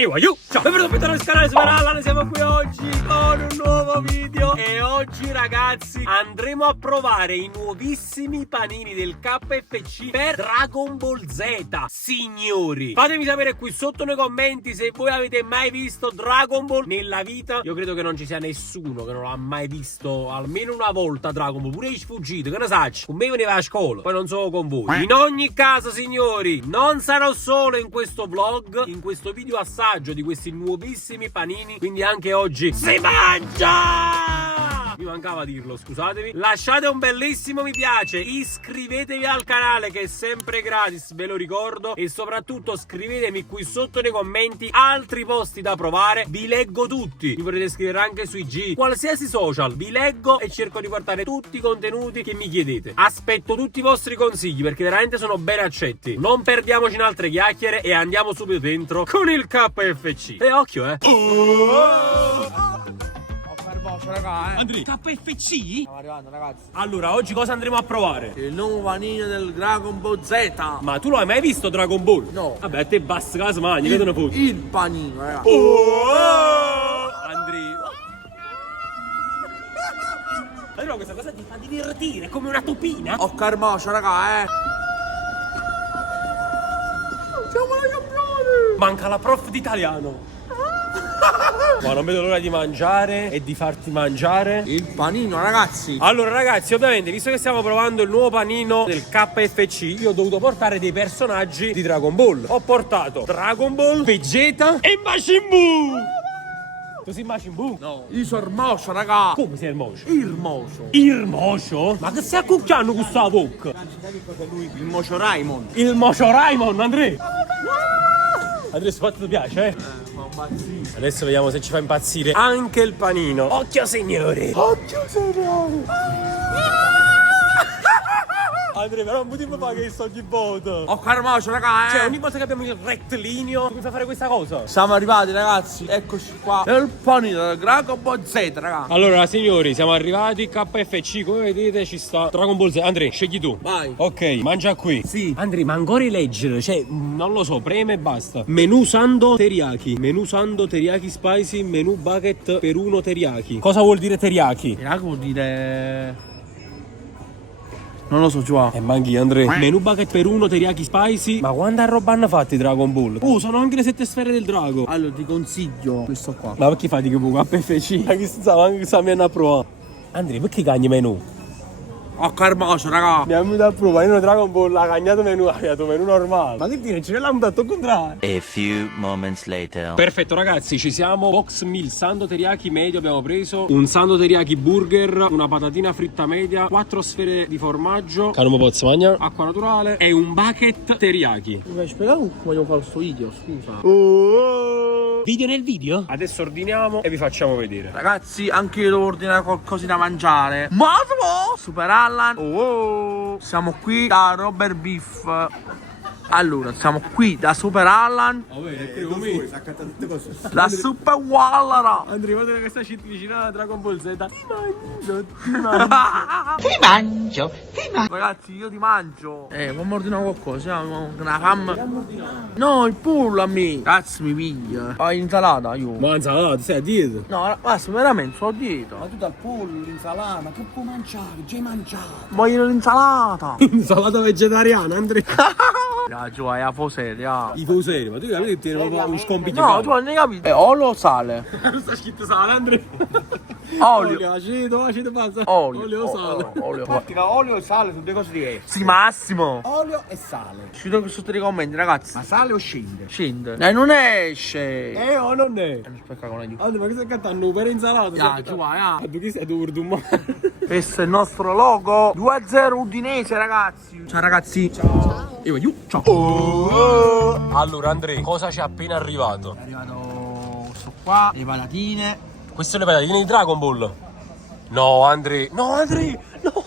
E ciao, benvenuti sul canale Super Allan, siamo qui oggi con un nuovo video. E oggi ragazzi andremo a provare i nuovissimi panini del KFC per Dragon Ball Z. Signori, fatemi sapere qui sotto nei commenti se voi avete mai visto Dragon Ball nella vita. Io credo che non ci sia nessuno che non l'ha mai visto almeno una volta Dragon Ball, pure gli sfuggiti, che ne sai, con me veniva a scuola, poi non so con voi. In ogni caso signori, non sarò solo in questo vlog, in questo video assaggio di questi nuovissimi panini, quindi anche oggi si mangia! Mi mancava dirlo, scusatemi. Lasciate un bellissimo mi piace, iscrivetevi al canale che è sempre gratis, ve lo ricordo, e soprattutto scrivetemi qui sotto nei commenti altri posti da provare, vi leggo tutti. Mi potete scrivere anche su IG, qualsiasi social, vi leggo e cerco di portare tutti i contenuti che mi chiedete. Aspetto tutti i vostri consigli perché veramente sono ben accetti. Non perdiamoci in altre chiacchiere e andiamo subito dentro con il KFC. E occhio raga, Andri, KFC? stiamo arrivando ragazzi. Allora, oggi cosa andremo a provare? Il nuovo panino del Dragon Ball Z. Ma tu lo hai mai visto Dragon Ball? No. Vabbè, a te basta casa magni, vedo una foto. Il panino, ragazzi. Andri. Allora questa cosa ti fa divertire, è come una topina. Ho carmocio, raga, Siamo la campione. Manca la prof d'italiano. Ma non vedo l'ora di mangiare e di farti mangiare Il panino, ragazzi. Allora ragazzi, ovviamente, visto che stiamo provando il nuovo panino del KFC, io ho dovuto portare dei personaggi di Dragon Ball. Ho portato Dragon Ball, Vegeta e Majin Buu. Tu sei Majin Buu? No. Io sono il mocio, raga. Come sei il mocio? Il mocio. Il mocio? Ma che stai accucchiando con questa bocca? Il mocio Raimon. Il mocio Raimon, Andrea. Andrea, sto fatto ti piace, Ma impazzito. Adesso vediamo se ci fa impazzire anche il panino. Occhio signori. Occhio, signore. Andrea, però non potevo fare che sto ogni volta. Ho carmocio, raga, Cioè, ogni volta che abbiamo il rettilineo, mi fai fare questa cosa? Siamo arrivati, ragazzi. Eccoci qua. È il panino del Dragon Ball Z, raga. Allora, signori, siamo arrivati. KFC, come vedete, ci sta Dragon Ball Z. Andrea, scegli tu. Vai. Ok, mangia qui. Sì. Andrea, ma ancora leggere, cioè, non lo so, preme e basta. Menù sando teriyaki. Menù sando teriyaki spicy. Menù bucket per uno teriyaki. Cosa vuol dire teriyaki? Raga, vuol dire... Non lo so, già. Manchi Andrea. Menù bucket per uno teriyaki spicy. Ma quanta roba hanno fatti Dragon Ball? Oh, sono anche le 7 sfere del drago. Allora ti consiglio questo qua. Ma perché fai di che KFC? Ma che sta mi hanno a provare? Andrea, perché cagni menù? Ho carmocio, raga. Andiamo da provare, io Dragon Ball ha cagnato menù, ha cagnato menù normale. Ma che dire, ce l'hanno dato al contrario. A few moments later. Perfetto ragazzi, ci siamo. Box meal, sando teriyaki medio abbiamo preso. Un sando teriyaki burger, una patatina fritta media, 4 sfere di formaggio, che non posso mangiare, acqua naturale e un bucket teriyaki. Mi hai spiegato come voglio fare questo video, scusa. Video nel video? Adesso ordiniamo e vi facciamo vedere. Ragazzi, anche io devo ordinare qualcosa da mangiare. Masmo! Super Allan. Siamo qui da Robert Beef. Allora, siamo qui da Super Allan. La Super Wallera. Andrea, guarda che sta vicino a Dragon Ball Z. Ti mangio. Ragazzi, io ti mangio. Fammi ordinare qualcosa. Una fame. No, il pollo a me. Cazzo mi piglia. Fai insalata io. Ma insalata, sei a dieta? No, basta, veramente, sono a dieta. Ma tu dal pollo, l'insalata, che puoi mangiare? Già hai mangiato. Voglio l'insalata. Insalata vegetariana, Andrea. Ya, giù, è a foseria. I fuseri, ma tu capito che tieni proprio un scompiglio? No, tu non hai capito. Olio o sale? Non sta scritto sale, Andrea. Olio. Aceto, passa. Olio. sale. Olio. Pratica olio e sale sono due cose diverse. Sì, Massimo. Olio e sale. Uscite qui sotto i commenti, ragazzi. Ma sale o scende? Scende. Non esce. O non è? Non specca con la giù. Allora, ma che stai cantando? Per insalata? Ya, giù, ya. Ma tu chi sei? Tu urdu Questo è il nostro logo. 2-0 Udinese, ragazzi. Ciao, ragazzi. Io voglio. Ciao. Allora, Andrea, cosa ci è appena arrivato? È arrivato questo qua, le patatine. Queste sono le patatine di Dragon Ball. No, Andrea. No, Andrea. No.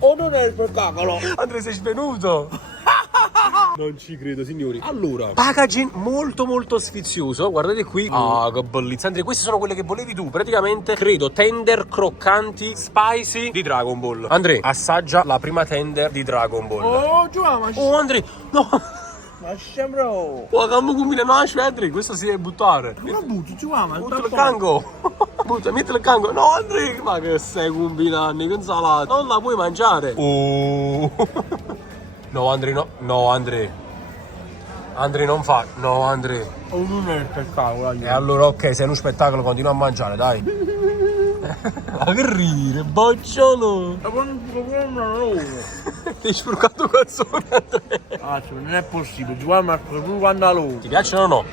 O non è il spettacolo? Andrea, sei svenuto. Non ci credo, signori. Allora, packaging molto sfizioso. Guardate qui. Ah, che bellezza. Andrea, queste sono quelle che volevi tu. Praticamente, credo, tender croccanti spicy di Dragon Ball. Andrea, assaggia la prima tender di Dragon Ball. Oh, giù, ma Oh, Andrea, no. Ma sembro. Oh, che mi combina nasce, Andri, questo si deve buttare. Ma butti, ci va, ma Butta il cango. Butta, metti il cango. No, Andri, ma che stai combinando? Che insalata. Non la puoi mangiare. Oh. No, Andri, no. No, Andri. Andri non fa. No, Andri. Oh, non è il spettacolo. E allora, ok, sei uno spettacolo, continua a mangiare, dai. Ma che ridere, bocciolo. Ma quando non Ti hai sprucato cazzone, Andrea. ah, non è possibile, Giovanni ma pure quando a loro. Ti piacciono o no?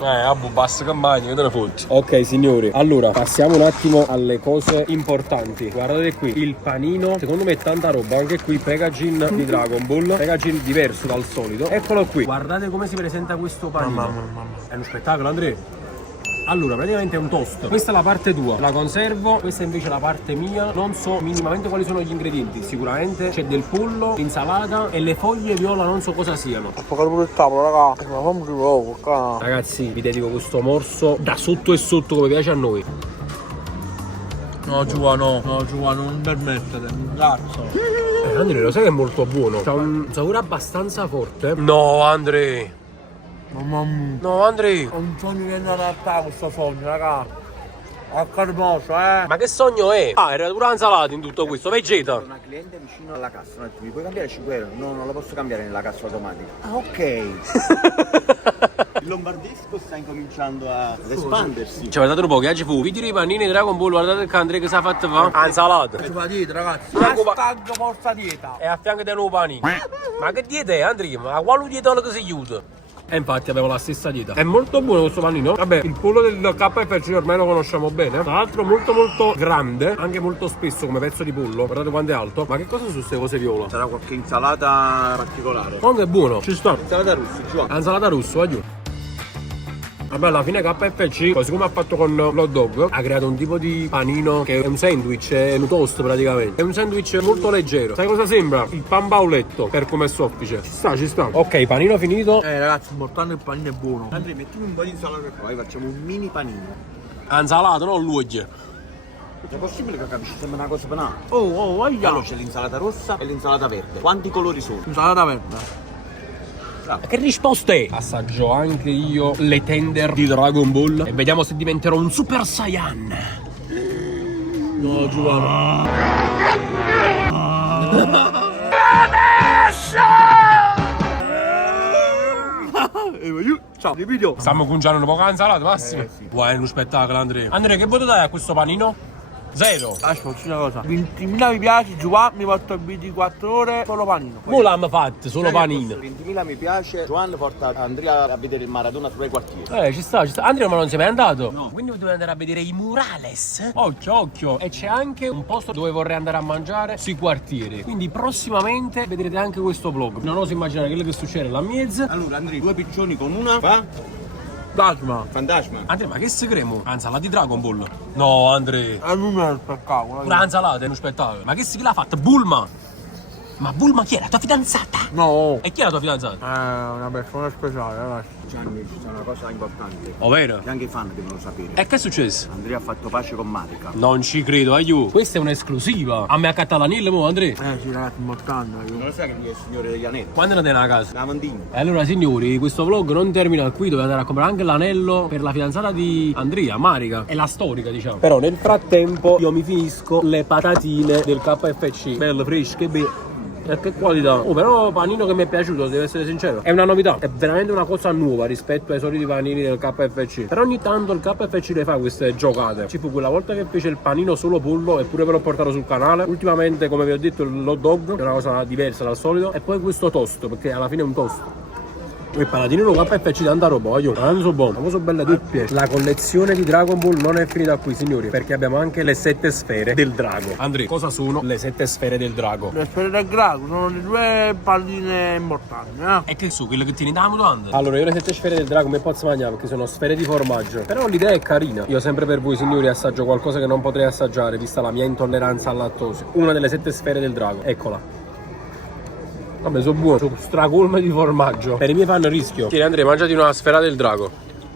Abbo, basta che mangi, che te ne fotti. Ok, signori, allora passiamo un attimo alle cose importanti. Guardate qui, il panino, secondo me è tanta roba. Anche qui, packaging di Dragon Ball, packaging diverso dal solito. Eccolo qui, guardate come si presenta questo panino. Mamma. È uno spettacolo, Andrea. Allora, praticamente è un toast. Questa è la parte tua, la conservo. Questa invece è la parte mia. Non so minimamente quali sono gli ingredienti. Sicuramente c'è del pollo, insalata e le foglie viola non so cosa siano. Ho pagato pure il tavolo, raga. Ma fammi poco, qua. Ragazzi, vi dedico questo morso da sotto e sotto come piace a noi. No, Giovanni, non permettete, un cazzo. Andrea, lo sai che è molto buono? C'ha un sapore abbastanza forte. No, Andrea. Mamma mia. No, Andrea. Ho un sogno che non realtà questo sogno, raga. A Carmoso, eh. Ma che sogno è? Ah, era pure insalata in tutto questo, Vegeta. Una cliente vicino alla cassa, mi ha detto, mi puoi cambiare 5 euro? No, non la posso cambiare nella cassa automatica. Ah, ok. Il lombardesco sta incominciando ad espandersi. Ci guardate un po', che oggi fu video i panini di Dragon Ball, guardate che Andrea che si è fatto fa. Insalata. Ci fa dietro, ragazzi. Ecco, Hashtag forza dieta. E a fianco dei nuovi panini. Ma che dieta è, Andrea? Ma quale dieta che si aiuta? E infatti avevo la stessa dieta. È molto buono questo panino. Vabbè, il pollo del KFC ormai lo conosciamo bene. Tra l'altro molto grande, anche molto spesso come pezzo di pollo. Guardate quanto è alto. Ma che cosa sono queste cose viola? Sarà qualche insalata particolare. Quanto è buono? Ci sta. Insalata russa, Giovanni. Insalata russo, aiuto. Vabbè, alla fine KFC, così come ha fatto con l'hot dog, ha creato un tipo di panino che è un sandwich, è un toast praticamente. È un sandwich molto leggero. Sai cosa sembra? Il pan bauletto, per come è soffice. Ci sta, ci sta. Ok, panino finito. Ragazzi, importante il panino è buono. Andrea, mettimi un po' di insalata e poi facciamo un mini panino. Insalato, non l'uoglio. È possibile che capisci sembra una cosa banale? Oh, Allora aia. c'è l'insalata rossa e l'insalata verde. Quanti colori sono? Insalata verde. Che risposta è? Assaggio anche io le tender di Dragon Ball e vediamo se diventerò un Super Saiyan. No, Giovanni. Ciao, video. Stiamo conciando un po' di insalata, Massimo? Vuoi uno spettacolo, Andrea? Andrea, che voto dai a questo panino? 0. Ascolti una cosa. 20.000 mi piace, Giovanni mi porta 24 ore, solo panino. Mo l'hanno fatto, solo panino. 20.000 mi piace. Giovanni porta Andrea a vedere il Maradona sulle quartiere. Ci sta, ci sta. Andrea, ma non sei mai andato? No. Quindi dobbiamo andare a vedere i murales. Occhio. E c'è anche un posto dove vorrei andare a mangiare sui quartieri. Quindi prossimamente vedrete anche questo vlog. Non oso immaginare quello che succede là a mezzo. Allora Andrea, 2 piccioni con una Dasma. fantasma. Andrea, ma che se cremo? Insalata di Dragon Ball? No, Andrea. Non è per cavolo. Pure insalata è uno spettacolo. Ma che si l'ha fatta? Bulma? Ma Bulma chi è? La tua fidanzata? No. E chi è la tua fidanzata? È una persona speciale, ragazzi. Gianni, c'è una cosa importante. Ovvero? Che anche i fan devono sapere. E che è successo? Andrea ha fatto pace con Marica. Non ci credo, aiuto. Questa è un'esclusiva. A me a cattare l'anello, mo, Andrea. Sì, ragazzi, importante. Non lo sai che lui è il signore degli anelli? Quando andate a casa? La Mandini. E allora signori, questo vlog non termina qui, dovete andare a comprare anche l'anello per la fidanzata di Andrea, Marica. È la storica, diciamo. Però nel frattempo io mi finisco le patatine del KFC. Belle, fresche, e che qualità. Oh, però panino che mi è piaciuto, devo essere sincero. È una novità, è veramente una cosa nuova rispetto ai soliti panini del KFC. Però ogni tanto il KFC le fa queste giocate. Ci fu quella volta che fece il panino solo pollo, eppure ve l'ho portato sul canale. Ultimamente, come vi ho detto, l'hot dog è una cosa diversa dal solito. E poi questo toast, perché alla fine è un toast. Il paladino lo KFC tanta roba, io non so buono, ma sono belle doppie. La collezione di Dragon Ball non è finita qui, signori, perché abbiamo anche le 7 sfere del drago. Andrea, cosa sono le 7 sfere del drago? Le sfere del drago sono le 2 palline importanti, E che so, quelle che tieni da mutande? Allora, io le 7 sfere del drago mi posso mangiare perché sono sfere di formaggio. Però l'idea è carina. Io sempre per voi, signori, assaggio qualcosa che non potrei assaggiare, vista la mia intolleranza al lattosio. Una delle 7 sfere del drago, eccola. Vabbè, sono buono, sono stracolme di formaggio. Per i miei fan rischio. Tieni Andrea, mangiati una sfera del drago.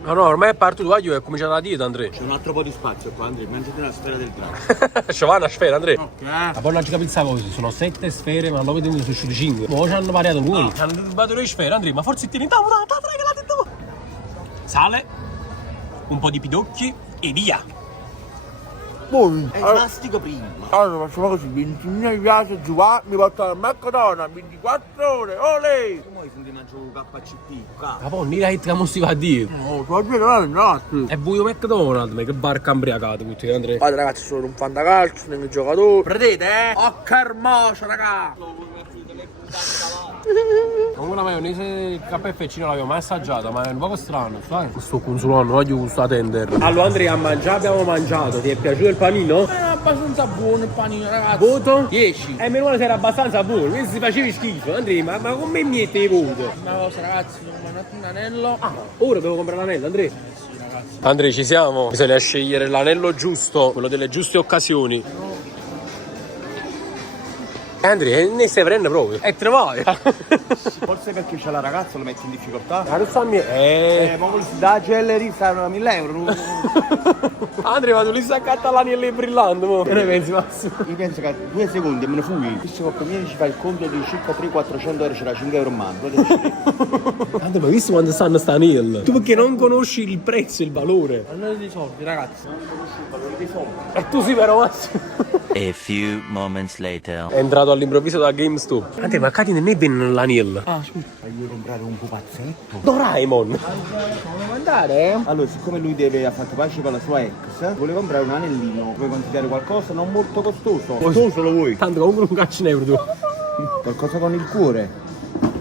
No, no, ormai è partito tu, io ho cominciato la dieta, Andrea. C'è un altro po' di spazio qua, Andrea, mangiate una sfera del drago. Ci va una sfera, Andrea. Ok. Ma poi non ci capisco cosa, sono 7 sfere, ma non vedete sono usciti 5. Ma ci hanno variato lui. Ci hanno rubato le sfere, Andrea, ma forse ti rintanno, sale, un po' di pidocchi e via. Buono. È mastico prima. Allora facciamo così, 20 mi piace giocare, mi portano al McDonald's 24 ore, olè! Come se ti mangio un KCP? Qua. Ma poi mica che mo si va a dire. No, oggi non è nato. È buio McDonald's, ma che barca imbriacato tutti, Andrea. Guarda ragazzi, sono un fantacalcio, un giocatore. Vedete, Occa hermoso, raga! Comunque la maionese KFC non l'avevo mai assaggiata, ma è un po' strano, sai? Questo consulano, voglio gusto tender. Allora Andrea, abbiamo mangiato, ti è piaciuto il panino? È abbastanza buono il panino, ragazzi. Voto? 10. Meno male se era abbastanza buono, quindi si facevi schifo, Andrea, ma come mi metti i voto? Una cosa ragazzi, devo comprare un anello. Ah, ora devo comprare l'anello, Andrea? Sì, ragazzi. Andrea, ci siamo? Bisogna scegliere l'anello giusto, quello delle giuste occasioni. Andrea, ne stai prendendo proprio? E te ne vai? Forse perché c'è la ragazza lo metti in difficoltà. Ma non so a me. Ma da GLR stanno a 1000 euro. Andrea, ma tu li sai accattare l'anello brillante, mo? Che ne pensi, Massimo? Io penso che a 2 secondi me ne fui. Questo coppa mia ci fa il conto di circa 300-400 euro, c'era 5 euro in mano. Andrea, ma visto quando stanno sta anello? Tu perché non conosci il prezzo, il valore? Anello di soldi, ragazzi. Non conosci il valore dei soldi. E tu sì, però, Massimo. A few moments later. È entrato all'improvviso da GameStop. Andrea, ma cadi nemmeno bene l'anello. Ah, scusa. Voglio comprare un pupazzetto. Doraemon. Volevo andare? Allora, siccome lui ha fatto pace con la sua ex, vuole comprare un anellino. Vuoi consigliare qualcosa non molto costoso? Costoso lo vuoi? Tanto comunque un caccio in euro tu. Qualcosa con il cuore?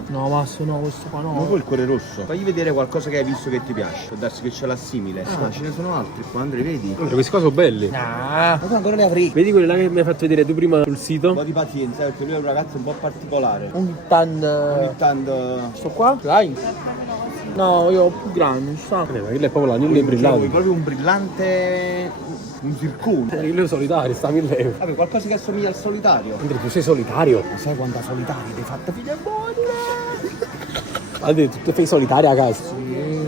No, Masso, no, questo qua Non no. vuoi il cuore rosso? Fagli vedere qualcosa che hai visto che ti piace. Può darsi che ce l'ha simile. Ah, ce ne sono altri qua, Andrea, vedi? Questi qua sono belli. Ah. Ma tu ancora ne avrei? Vedi quelli là che mi hai fatto vedere tu prima sul Un sito? po' di pazienza, perché lui è un ragazzo un po' particolare. Un tan. Ogni tanto... Sto qua? Dai. No, io ho più grande, ci sta. Ma quello è proprio l'anello Vuoi brillante. proprio un brillante... un zircone. Quello solitario, sta a 1000 euro. Vabbè, qualcosa che assomiglia al solitario. Andrea, tu sei solitario. Ma sai quanta solitari ti hai fatto figlia buona? Andrea, tu fai solitario a casa?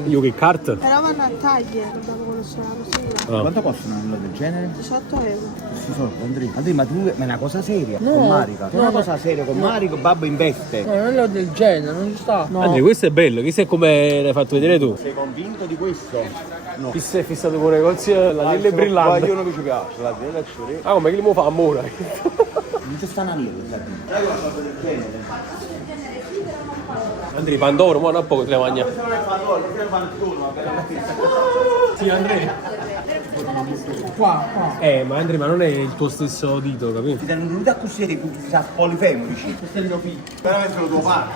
Io che carta? Però vanno a taglie, dobbiamo conoscere la cosina. Ah. Quanto costano un del genere? 18 euro. Questi soldi, Andrea. Andrea, ma tu ma è una cosa seria No. con Marica. È una No. cosa seria con Marico, babbo investe. No, non è del genere, non ci sta. No. Andrea, questo è bello, questo è come l'hai fatto vedere tu. Sei convinto di questo? No. Chi si è fissato con le cozze, l'anello brillante. Io non mi ci piace, la della ciore. Ah, come che li mo fa amore? Non c'è sta un anello, sai? Andrea, Pandoro, ma non a poco te le mangia. Sì, Andrea. Qua. Ma Andrea, ma non è il tuo stesso dito, capito? Ti danno venuti a cucire tutti questi polifemorici. Questo è il mio figlio. Veramente lo devo fare.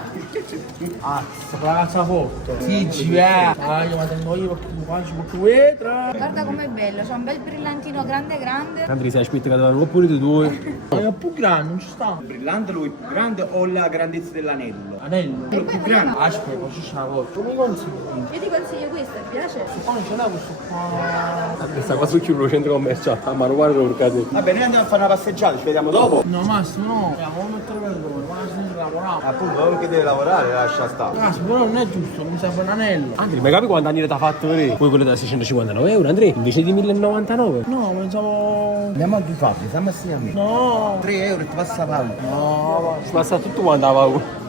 Ah, sta ragazza foto. Sì, ci va. Ah, io ma tengo io perché tu faccio molto vetro. Guarda com'è bello, c'è un bel brillantino grande grande. Andrea, sei aspetta che ti danno pure di due. Ma è più grande, non ci sta. Il brillante lui è più grande o la grandezza dell'anello? Anello. Quello più grande. Aspetta, poi c'è una cosa. Tu mi consigli? Io ti consiglio questo, ti piace? Qua non ce l'ha questo qua. Questa qua su chiudo centro commerciale, ma non guarda perché. Vabbè, noi andiamo a fare una passeggiata, ci vediamo dopo. No, Massimo, no. Andiamo a mettere per loro. Ma si lavorare. Appunto, proprio che deve lavorare, lascia stare. Ragazzi, però non è giusto, mi serve un anello. Andrea, ma capi quanti anni ti ha fatto vedere? Poi quello da 659 euro, Andrea, invece di 1099. No, pensavo. Andiamo a due fatti, stiamo assieme a me. No. 3 euro e ti passa la paura. No, Si passa tutto quanto la paura.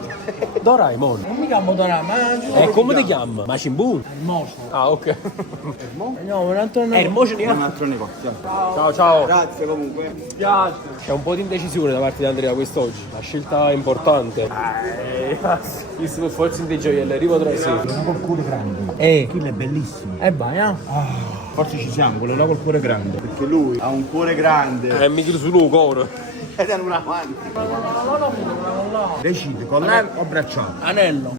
Doraemon. non mi chiamo Dora, ma E come ti chiama? Majin Buu? Hermoso. Ah, ok. No, un altro no. Hermoso ne Un ha. altro negozio. Ciao, ciao. Grazie comunque. C'è un po' di indecisione da parte di Andrea quest'oggi. La scelta è importante. Visto per forza in dei gioielli, potrà sì. Quello col cuore grande. Quello è bellissimo. Vai, Forse ci siamo, quello là col cuore grande. Perché lui ha un cuore grande. È mica sullo cuore. Ed è una mano. Decide, collana o bracciale? Anello.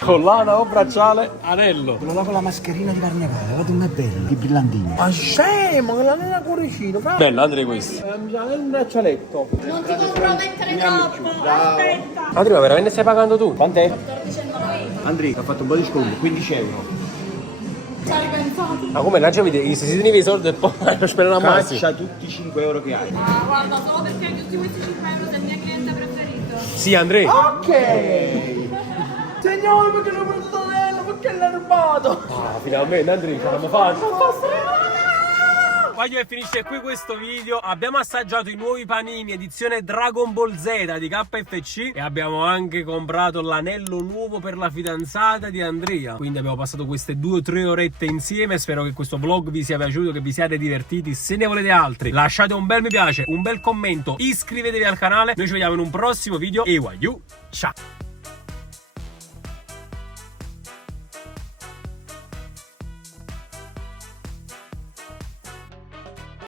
Collana o bracciale, anello. Quello là con la mascherina di carnevale, guarda com'è bello, che brillantino. Ma scemo, che l'anello è cuoricino, fra. Bello, Andrea, questo. Mi sa che è un braccialetto. Non ti compromettere troppo, aspetta. Andrea, ma veramente stai pagando tu? Quant'è? 14,90. Andrea, ti ha fatto un po' di sconto, 15 euro. Ci hai ripensato? Ma come non vedi? Se si tiene i soldi e poi spera una massa. Caccia tutti i 5 euro che hai. Ah, guarda, solo perché hai tutti questi 5 euro sei il mio cliente preferito. Sì, Andrea. Ok. Signore, perché non ho preso l'anello? Perché l'hai rubato? finalmente Andrea ce l'abbiamo fatta. Voglio che finisce qui questo video. Abbiamo assaggiato i nuovi panini edizione Dragon Ball Z di KFC e abbiamo anche comprato l'anello nuovo per la fidanzata di Andrea. Quindi abbiamo passato queste 2 o 3 orette insieme. Spero che questo vlog vi sia piaciuto, che vi siate divertiti. Se ne volete altri lasciate un bel mi piace, un bel commento, iscrivetevi al canale. Noi ci vediamo in un prossimo video e ciao.